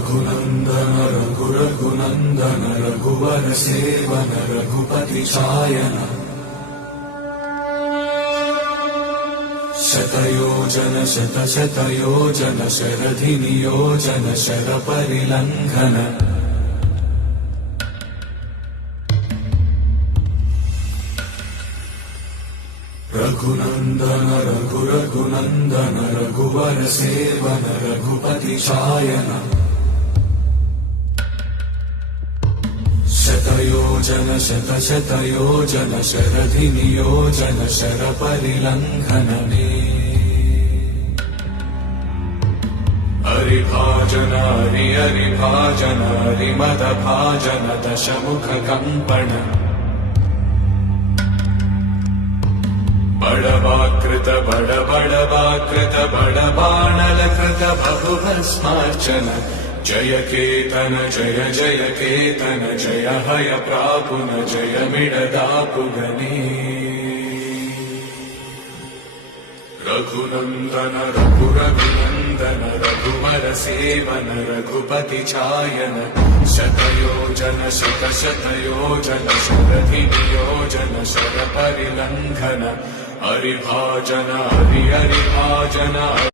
रघुनन्दन रघुरघुनन्दन रघुवर seven Raghupati चायन शतयोजन शतशतयोजन शरधि नियोजन शरपरिलङ्घन रघुनन्दन रघुरघुनन्दन रघुवर seven Raghupati चायन शतयोजन शतशतयोजन शरधि नियोजन शरपरिलङ्घन हरिभाजन हरिभाजन हरिमदभाजन दशमुख कम्पण बड़वाकृत बड़वाकृत बड़बाणलकृत बहुभस्मार्चन जय केतन जय जय केतन जय हय प्रापुन जय मिडदापुगने रघुनन्दन रघुरघुनन्दन रघुवर सेवन रघुपति चायन शतयोजन शतशतयोजन शरधि नियोजन शरपरिलङ्घन हरिभाजन हरिभाजन